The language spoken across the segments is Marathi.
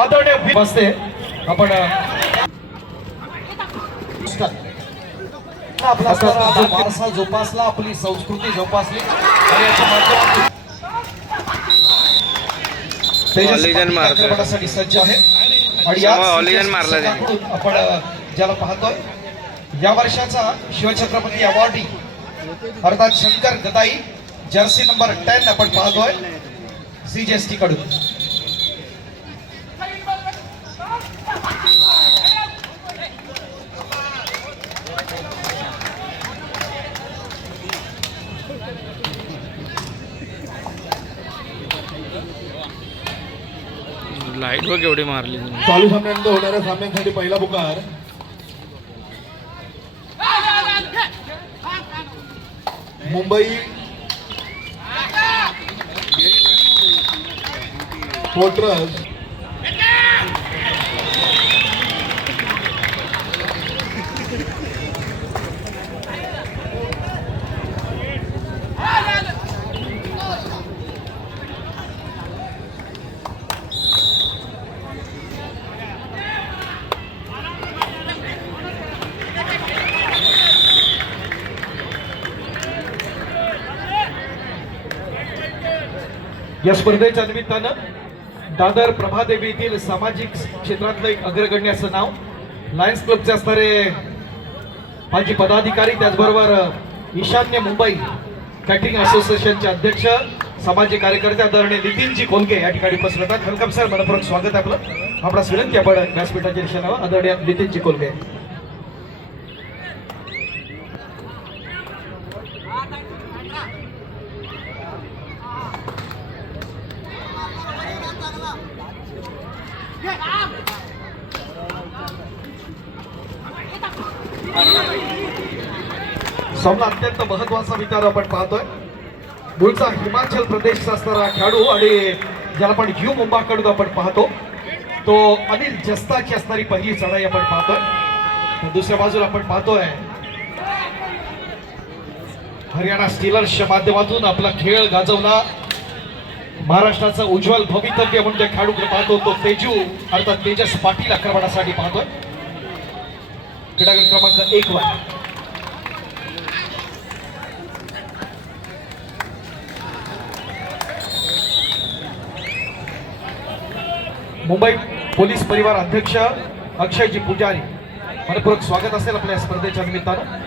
आदरणीय बसते आपण आपला वारसा जोपासला, आपली संस्कृती जोपासली आणि याच्या माध्यमातून तेजस्वी सज्ज आहे. आणि या आपण ज्याला पाहतोय या वर्षाचा शिवछत्रपती अवॉर्डी अर्थात शंकर गदाई जर्सी नंबर 10 आपण पाहतोय CJST कडून. लाईट बघ एवढी मारली. चालू सामन्यानंतर होणाऱ्या सामन्यांसाठी पहिला पुकार मुंबई फोर्ट्रस या स्पर्धेच्या निमित्तानं दादर प्रभादेवी येथील सामाजिक क्षेत्रातलं एक अग्रगण्य असं नाव लायन्स क्लबचे असणारे माजी पदाधिकारी, त्याचबरोबर ईशान्य मुंबई कॅटरिंग असोसिएशनचे अध्यक्ष सामाजिक कार्यकर्ते आदरणीय नितीनजी कोलगे या ठिकाणी उपस्थित आहेत. वेलकम सर, मनपूर्वक स्वागत आहे आपलं. आपणास विनंती आपण व्यासपीठाच्या दिशेनं आदरणीय नितीनजी कोलगे. सामना अत्यंत महत्वाचा विचार आपण पाहतोय. मूळचा हिमाचल प्रदेशचा असणारा खेळाडू आणि ज्याला आपण यू मुंबाकडून आपण पाहतो तो अनिल जस्ताची असणारी पहिली चढाई आपण पाहतोय. तर दुसऱ्या बाजूला आपण पाहतोय हरियाणा स्टीलर्सच्या माध्यमातून आपला खेळ गाजवला, महाराष्ट्राचं उज्ज्वल भवितव्य म्हणून ज्या खेळाडूकडे पाहतो तो तेजू अर्थात तेजस पाटील आक्रमणासाठी पाहतोय. क्रीडागट क्रमांक 1 वर मुंबई पोलीस परिवार अध्यक्ष अक्षयजी पुजारी, मनपूर्वक स्वागत असेल आपल्या स्पर्धेच्या निमित्तानं.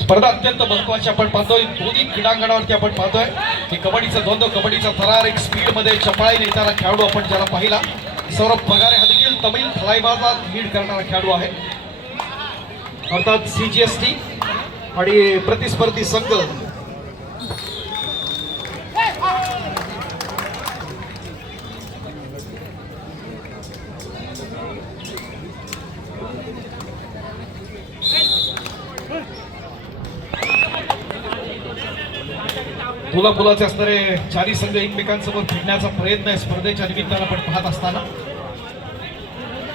स्पर्धा अत्यंत महत्वाची आपण पाहतोय. दोन्ही क्रीडांगणावरती आपण पाहतोय की कबड्डीचा द्वंद्व, कबड्डीचा थरार, एक स्पीड मध्ये चपळाई नेताना खेळाडू आपण ज्याला पाहिला सौरभ पगारे हा देखील तमिळ थलाईबाजात लीड करणारा खेळाडू आहे अर्थात CJST आणि प्रतिस्पर्धी संघ. फुलाफुलाचे असणारे चारी संघ एकमेकांसमोर फिरण्याचा प्रयत्न आहे स्पर्धेच्या निमित्तानं आपण पाहत असताना.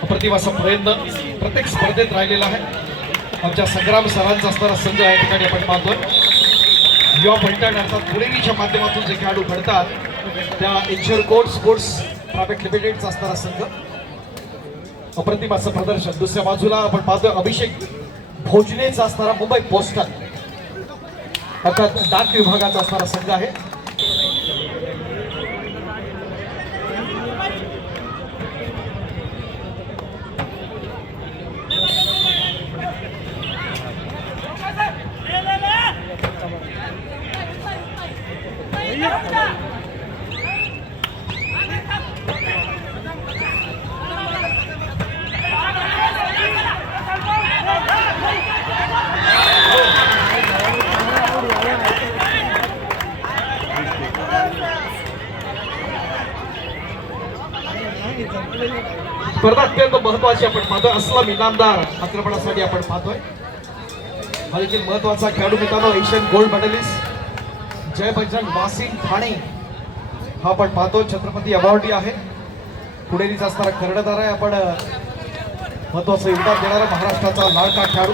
अप्रतिम असा प्रयत्न प्रत्येक स्पर्धेत राहिलेला आहे. आमच्या संग्राम सरांचा असणारा संघ या ठिकाणी आपण पाहतोय. युवा पलटण अर्थात पुणेरीच्या माध्यमातून जे खेळाडू घडतात त्या इंशुर कोर्ट स्पोर्ट्स प्रायव्हेट लिमिटेडचा असणारा संघ. अप्रतिम असं प्रदर्शन. दुसऱ्या बाजूला आपण पाहतोय अभिषेक भोजनेचा असणारा मुंबई पोस्टल अर्थात डाक विभागाचा असणारा संघ आहे. स्पर्धा अत्यंत महत्वाची आपण पाहतोय. असलम इनामदार आक्रमणासाठी आपण पाहतोय. हा देखील महत्वाचा खेळाडू मित्रांनो, एशियन गोल्ड मेडलिस्ट जय बजरंग वासिम ठाणे हा आपण पाहतो छत्रपती अवॉर्डी आहे. पुणेरीचा असणारा कर्णधार आहे. आपण महत्वाचं योगदान देणारा महाराष्ट्राचा लाडका खेळाडू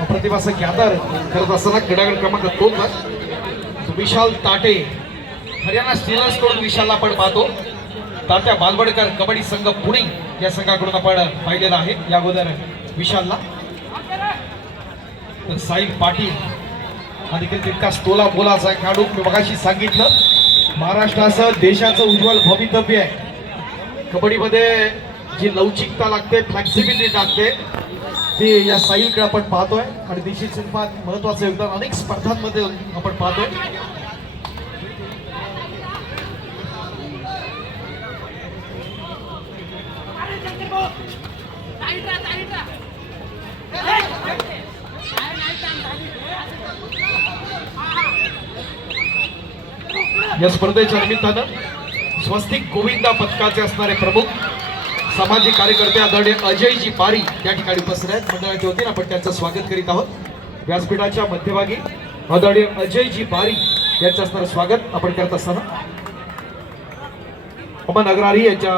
अप्रतिम असं गॅदर करत असताना गडागड क्रमांक 2 वर विशाल ताटे हरियाणा स्टीलर्स कडून विशालला आपण पाहतो. तात्या बालवडकर कबड्डी संघ पुणे या संघाकडून आपण पाहिलेला आहे या अगोदर विशालला. तर साहिल पाटील हा देखील तितकाच तोला बोलाचा खेळाडू. मी मगाशी सांगितलं महाराष्ट्रासह देशाचं उज्ज्वल भवितव्य आहे. कबड्डीमध्ये जी लवचिकता लागते फ्लेक्सिबिलिटी लागते ती या साहिलकडे आपण पाहतोय आणि देशी स्वरूपात महत्वाचं योगदान अनेक स्पर्धांमध्ये आपण पाहतोय. या स्पर्धेच्या निमित्तानं स्वस्तिक गोविंदा पथकाचे असणारे प्रमुख सामाजिक कार्यकर्ते आदरणीय अजयजी पारी या ठिकाणी उपस्थित आहेत. मंडळाच्या वतीने आपण त्यांचं स्वागत करीत आहोत. व्यासपीठाच्या मध्यभागी आदरणीय अजयजी पारी यांचं असणारं स्वागत आपण करत असताना अमन अग्रारी यांच्या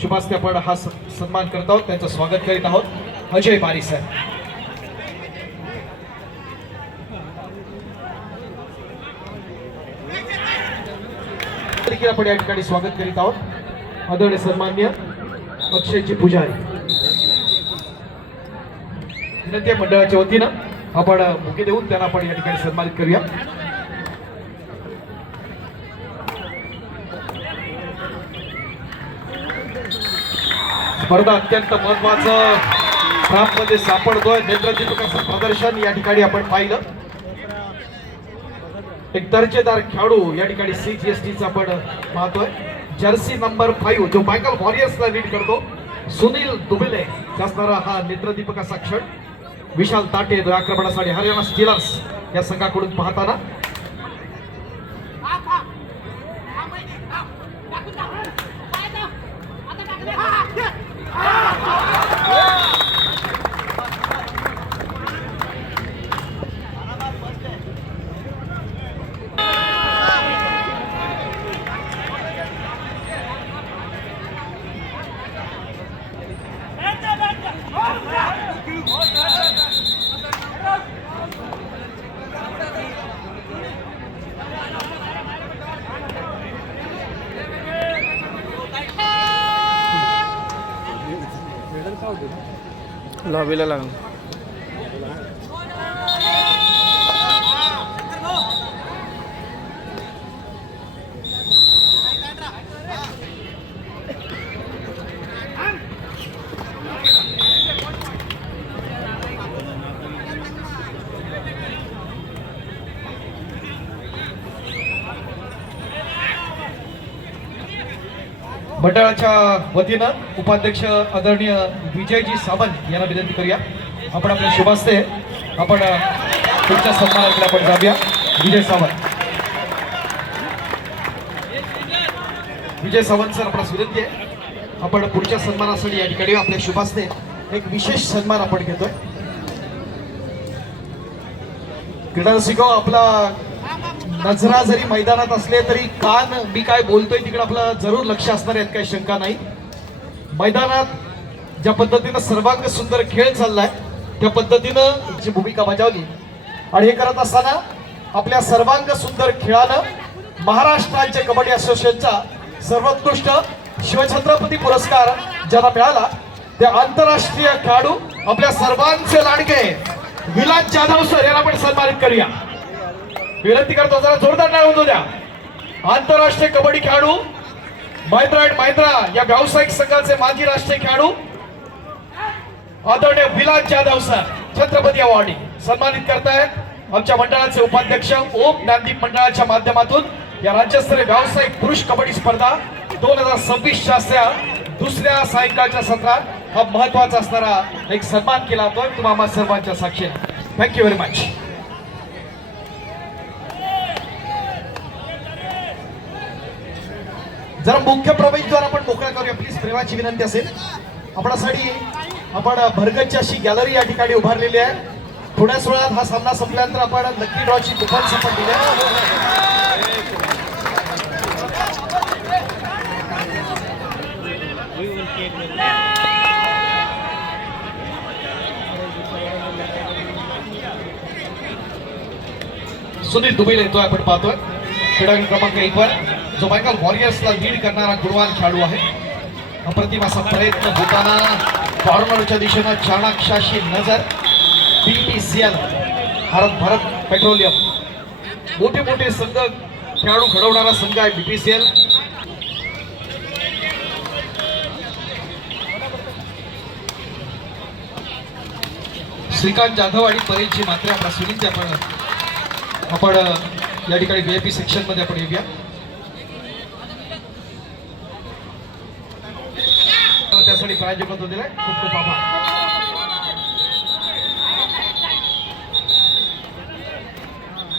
शुभास्ते आपण हा सन्मान करत आहोत. त्यांचं स्वागत करीत आहोत अजय पारी सर. आपण या ठिकाणी स्वागत करीत आहोत आदरणीय सन्मान्य अक्षयजी पुजारी. विनंती मंडळाच्या वतीनं आपण बुके देऊन त्यांना आपण या ठिकाणी सन्मानित करूया. स्पर्धा अत्यंत महत्वाचं मध्ये सापडतोय. नेत्रदीपकाचं प्रदर्शन या ठिकाणी आपण पाहिलं. एक दर्जेदार खेळाडू या ठिकाणी CGST आपण पाहतोय. जर्सी नंबर 5 जो मायकल वॉरियर्सला लीड करतो सुनील दुबिले असणारा हा नेत्रदीपक असा क्षण. विशाल ताटे आक्रमणासाठी हरियाणा स्टीलर्स या संघाकडून पाहताना लॉबीला लागून मंडळाच्या वतीनं उपाध्यक्ष आदरणीय विजयजी सावंत यांना विनंती करूया. आपण आपल्या शुभास्ते आपण पुढच्या सन्मानाकडे आपण जाऊया. विजय सावंत सर आपणास विनंती आहे आपण पुढच्या सन्मानासाठी या ठिकाणी आपल्या शुभास्ते एक विशेष सन्मान आपण घेतोय. क्रीडा रसिक आपला नजरा जरी मैदानात असले तरी कान मी काय बोलतोय तिकडे आपलं जरूर लक्ष असणार यात काही शंका नाही. मैदानात ज्या पद्धतीनं सर्वांग सुंदर खेळ चाललाय त्या पद्धतीनं जी भूमिका बजावली आणि हे करत असताना आपल्या सर्वांग सुंदर खेळानं महाराष्ट्र राज्य कबड्डी असोसिएशनचा सर्वोत्कृष्ट शिवछत्रपती पुरस्कार ज्याला मिळाला ते आंतरराष्ट्रीय खेळाडू आपल्या सर्वांचे लाडके विलास जाधव सर यांना आपण सन्मानित करूया. विनंती करतो जरा जोरदार टाळ्या होऊ द्या. आंतरराष्ट्रीय कबड्डी खेळाडू महिंद्रा अँड महिंद्रा या व्यावसायिक संघाचे माजी राष्ट्रीय खेळाडू आदरणीय विलास जाधव सर छत्रपती अवॉर्डी सन्मानित करतायत. आमच्या मंडळाचे उपाध्यक्ष ओम ज्ञानदीप मंडळाच्या माध्यमातून या राज्यस्तरीय व्यावसायिक पुरुष कबड्डी स्पर्धा 2026च्या दुसऱ्या सायंकाळच्या सत्रात हा महत्वाचा असणारा एक सन्मान केला जातोय तुम्हा सर्वांच्या साक्षीने. Thank you very much. जरा मुख्य प्रवेशद्वार आपण मोकळा करूया प्लीज. प्रेमाची विनंती असेल आपणासाठी आपण भरगच्ची अशी गॅलरी या ठिकाणी उभारलेली आहे. थोड्याच वेळात हा सामना संपल्यानंतर आपण लकी ड्रॉची कुपन्स आपण दिल्या. सुनील दुबईला येतोय आपण पाहतोय खेळाडू क्रमांक 1 वर जो बंगाल वॉरियर्सला लीड करणारा गुणवान खेळाडू आहे. अप्रतिम असा प्रयत्न होताना कॉर्नरच्या दिशेनं चाणक्याशी नजर. BPCL भारत पेट्रोलियम मोठे मोठे संघ खेळाडू घडवणारा संघ आहे BPCL. श्रीकांत जाधव आणि परेशजी मात्रे आपला सुनील आपण या ठिकाणी VIP सेक्शन मध्ये आपण येऊया. त्यासाठी प्रायोजक दिलाय खूप खूप आभार.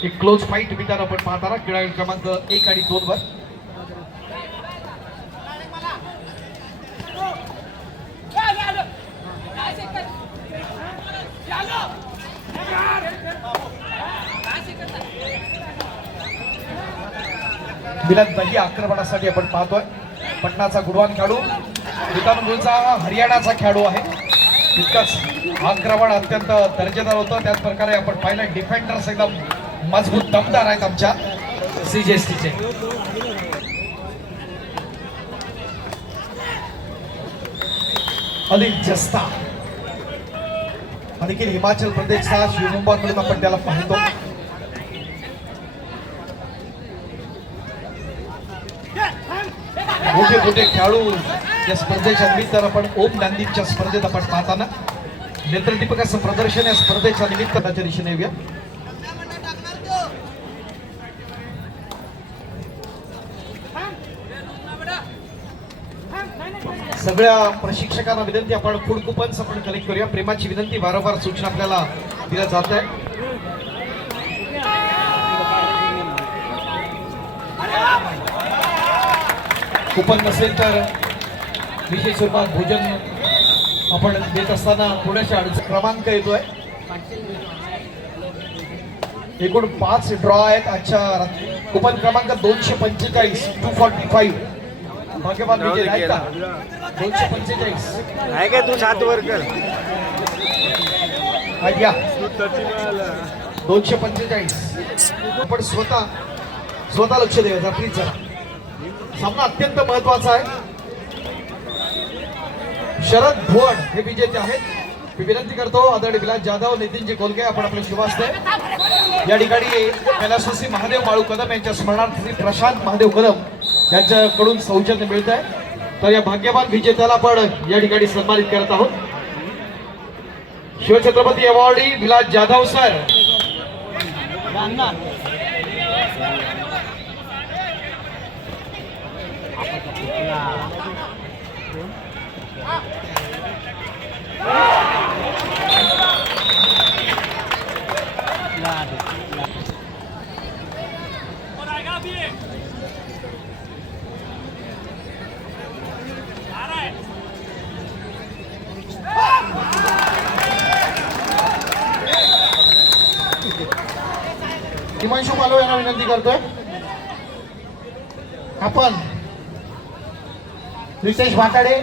एक क्लोज फाईट विचार आपण पाहताना खेळाडू क्रमांक 1 आणि 2 वर मिलाद दही आक्रमणासाठी आपण पाहतोय. पटनाचा गुणवान खेळाडू वितान मूळचा हरियाणाचा खेळाडू आहे. तितकंच आक्रमण अत्यंत दर्जेदार होतं. त्याच प्रकारे आपण पाहिलं डिफेंडर्स एकदम मजबूत दमदार आहेत आमच्या CJSTचे. अनिल जस्ता देखील हिमाचल प्रदेशचा शिवमुंबईकडून आपण त्याला पाहतो. मोठे मोठे खेळाडू या स्पर्धेच्या निमित्तानं आपण ओम नांदीच्या स्पर्धेत आपण पाहताना नेत्रदीपक असं प्रदर्शन या स्पर्धेच्या निमित्ताच्या दिशेने येऊया. सगळ्या प्रशिक्षकांना विनंती आपण फूड कुपन्स आपण कलेक्ट करूया. प्रेमाची विनंती वारंवार सूचना आपल्याला दिल्या जात आहे. कुपन नसेल तर विशेष स्वरूपात भोजन आपण देत असताना थोड्याशा अडचण. क्रमांक येतोय. एकूण 5 ड्रॉ आहेत आजच्या. कुपन क्रमांक 245 245. भाग्यवान विजय नाही का 245 आहे काय तू 7 वर कर. घ्या 245. आपण स्वतः लक्ष द्यायचं प्लीज जरा. सामना अत्यंत महत्वाचा आहे. शरद भुवन हे विजेते आहेत. मी विनंती करतो आदरणीय विलास जाधव, नितीनजी कोलगे आपण आपले शुभास्ते या ठिकाणी कैलासवासी महादेव माळू कदम यांच्या स्मरणार्थ श्री प्रशांत महादेव कदम यांच्याकडून सौजन्य मिळत आहे. तर या भाग्यवान विजेत्याला आपण या ठिकाणी सन्मानित करत आहोत. Shivchhatrapati awardee Vilas Jadhav sir. हिमांशु पालव यांना विनंती करतोय. आपण रितेश भाताडे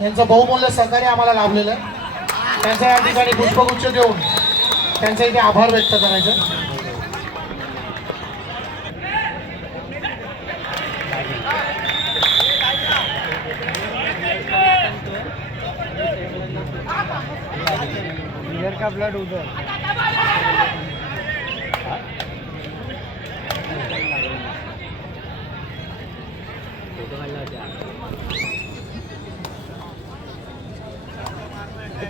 यांचं बहुमूल्य सहकार्य आम्हाला लाभलेलं आहे. त्यांच्या या ठिकाणी पुष्पगुच्छ देऊन त्यांचा इथे आभार व्यक्त करायचं. का ब्लड उधर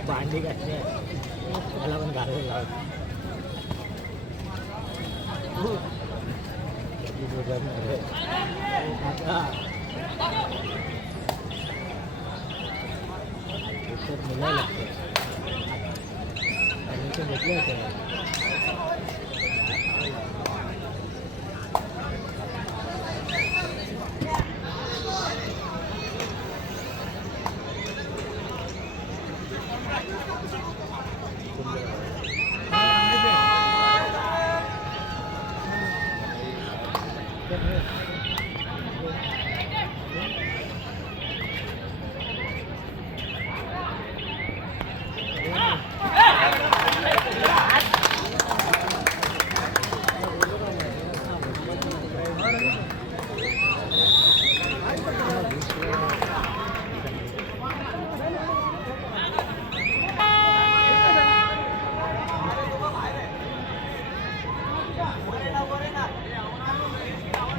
भांडी घातली मला पण घालायला लावत. मिळायला लागतं आणि ते भेटले होते.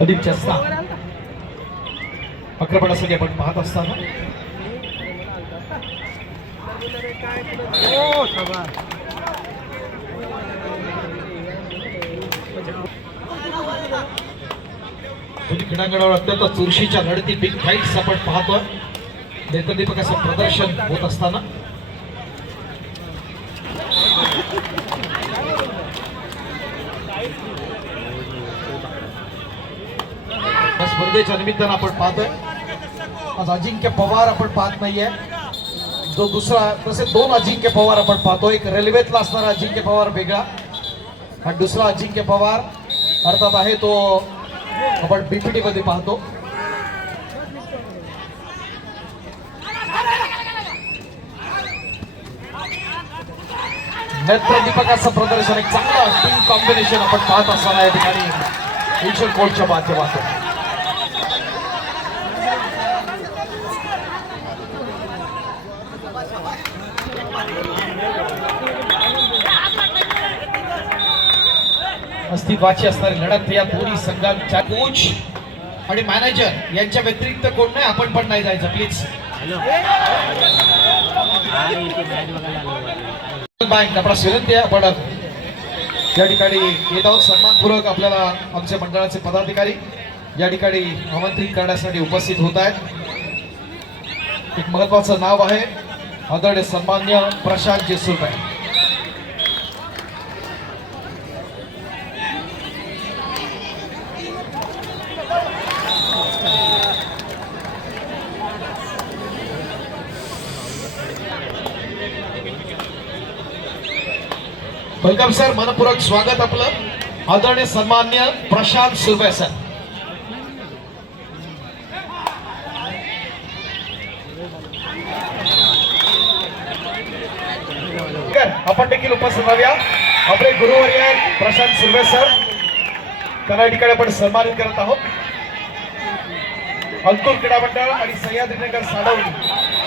अधिक जास्त आक्रमणासाठी आपण पाहत असताना दोन्ही क्रीडांगणावर अत्यंत चुरशीच्या लढती बिग फाईट्स आपण पाहतोय. नेत्रदीपकाचं प्रदर्शन होत असताना या स्पर्धेच्या निमित्तानं आपण पाहतोय आज अजिंक्य पवार आपण पाहत नाहीये. जो दुसरा तसे दोन अजिंक्य पवार आपण पाहतो. एक रेल्वेतला असणारा अजिंक्य पवार वेगळा आणि दुसरा अजिंक्य पवार अर्थात आहे तो आपण बीपीटी मध्ये पाहतो. नेत्रदीपकाचं प्रदर्शन एक चांगलं टीम कॉम्बिनेशन आपण पाहत असताना या ठिकाणी एशियन कोर्टच्या माध्यमातून अस्तित्वाची असणारी लढत या दोन्ही संघांच्या कोच आणि मॅनेजर यांच्या व्यतिरिक्त कोण नाही. आपण पण नाही जायचं प्लीज. बँक आपला विनंती आहे आपण या ठिकाणी येत आहोत. सन्मानपूर्वक आपल्याला आमच्या मंडळाचे पदाधिकारी या ठिकाणी आमंत्रित करण्यासाठी उपस्थित होत आहेत. एक महत्वाचं नाव आहे आदरणीय सन्मान्य प्रशांत जेसुरकर. Welcome sir. मनपूर्वक स्वागत आपलं आदरणीय सन्मान्य प्रशांत सुर्वे सर. आपण देखील उपस्थित राहूया. आपले गुरुवर्य प्रशांत सुर्वे सर त्यांना ठिकाणी आपण सन्मानित करत आहोत. अंकुर क्रीडा मंडळ आणि सह्याद्रीनगर साडवली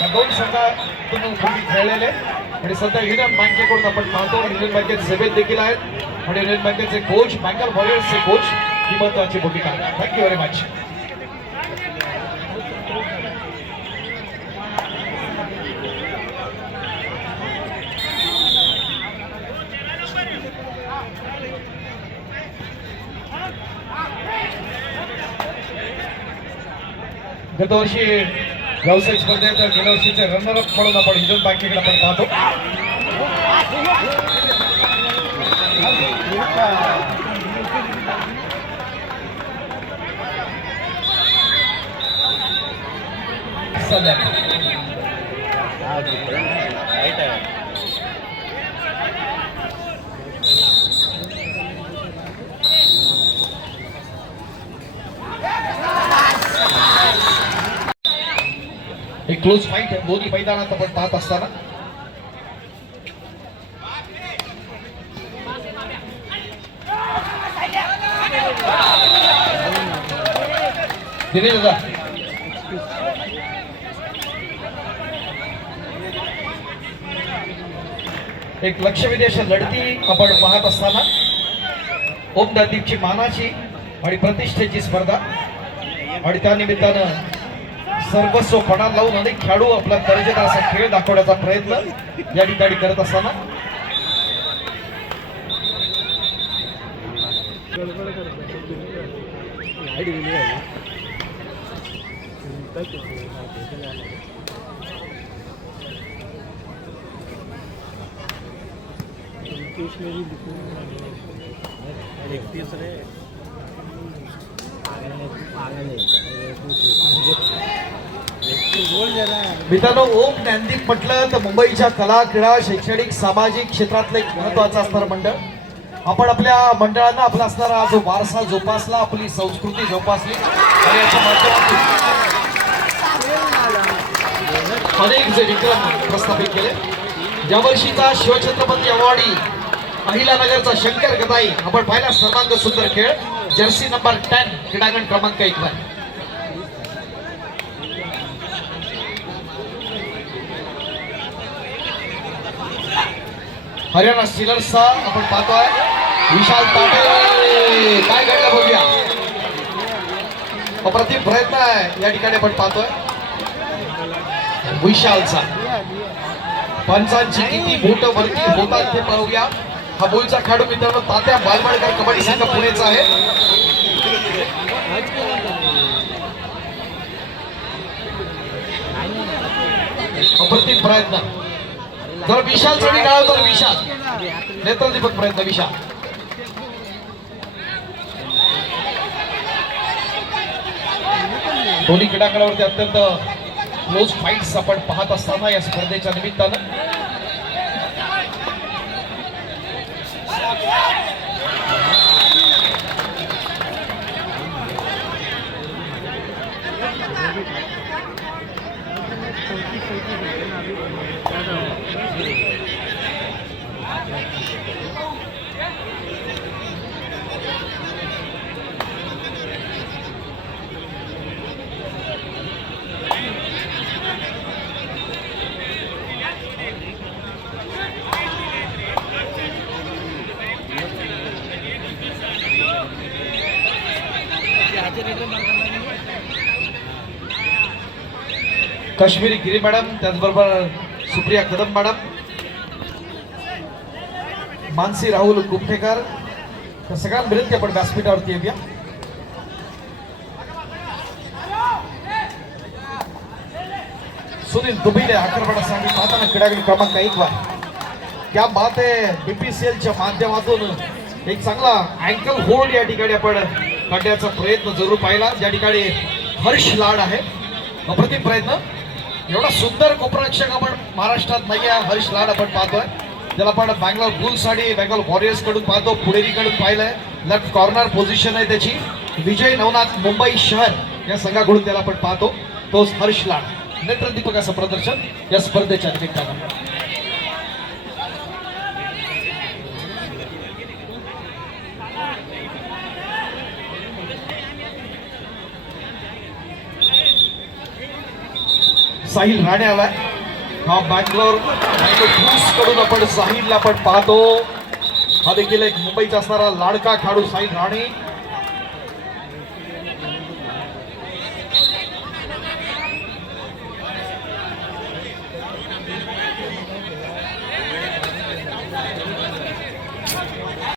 या दोन संघातून मुली खेळलेले आणि सध्या युनियन बँकेकडून आपण पाहतो. युनियन बँकेचे सेवेत देखील आहेत आणि युनियन बँकेचे कोच बँकर वॉरियर्सचे कोच ही महत्वाची भूमिका आहे. Thank you very much. गतवर्षी व्यावसायिक स्पर्धेत गेल्या वर्षीचे रनरअप म्हणून आपण युनियन बँकेकडे आपण पाहतो. एक क्लोज फाईट दोन्ही मैदानात आपण पाहत असताना दिनेश दादा एक लक्षवेधी अशा लढती आपण पाहत असताना ओम दादीपची मानाची आणि प्रतिष्ठेची स्पर्धा आणि त्या निमित्तानं सर्वस्व पणा लावून अनेक खेळाडू आपला दर्जेदार असा खेळ दाखवण्याचा प्रयत्न या ठिकाणी करत असताना मित्रांनो ओम ज्ञानदीप म्हटलं तर मुंबईच्या कला क्रीडा शैक्षणिक सामाजिक क्षेत्रातलं एक महत्वाचं असणारं मंडळ आपण आपल्या मंडळानं आपला असणारा जो वारसा जोपासला, आपली संस्कृती जोपासली आणि याच्या माध्यमातून अनेक जे विक्रम प्रस्थापित केले. यावर्षीचा शिवछत्रपती अवॉर्डी अहिलानगरचा शंकर गदाई आपण पाहिला सर्वांग सुंदर खेळ, जर्सी नंबर 10 क्रीडांगण क्रमांक 1 वर. हरियाणा स्टीलर्सचा आपण पाहतोय विशाल ताटे. काय घडलं बघूया. अप्रतिम प्रयत्न आहे या ठिकाणी आपण पाहतोय विशालचा. पंचांची किती बोट वरती होतात ते पाहूया. हा बोलचा खेळाडू मित्रांनो तात्या बालवाडकर कबड्डी संघ पुणेचा आहे. अप्रतिम प्रयत्न. जर विशाल चढी काढाव तर विशाल. नेत्रदीपक प्रयत्न विशाल. दोन्ही क्रीडांगणावरती अत्यंत क्लोज फाईट्स आपण पाहत असताना या स्पर्धेच्या निमित्तानं काश्मीरी गिरी मॅडम, त्याचबरोबर सुप्रिया कदम मॅडम, मानसी राहुल कुमठेकर, या सगळ्यांविरुद्ध आपण व्यासपीठावरती येऊया. सुनील दुबईने आक्रमणासाठी पाहताना क्रीडांगण क्रमांक 1 वर. क्या बात आहे. बीपीसीएलच्या माध्यमातून एक चांगला अँकल होल्ड या ठिकाणी आपण काढण्याचा प्रयत्न जरूर पाहिला. ज्या ठिकाणी हर्ष लाड आहे. अप्रतिम प्रयत्न. एवढा सुंदर गोपरक्षक आपण महाराष्ट्रात नाही आहे. हर्ष लाड आपण पाहतोय, ज्याला आपण बँगलोर बुल्स आणि बँगलोर वॉरियर्स कडून पाहतो, पुणेरीकडून पाहिलंय. लेफ्ट कॉर्नर पोझिशन आहे त्याची. विजय नवनाथ मुंबई शहर या संघाकडून त्याला आपण पाहतो. तोच हर्ष लाड. नेत्रदीपकाचं प्रदर्शन या स्पर्धेच्या निमित्तानं. साहिल राणे आलाय. हा बँगलोर बुल्स कडून आपण साहिलला आपण पाहतो. हा देखील एक मुंबईचा असणारा लाडका खेळाडू साहिल राणे.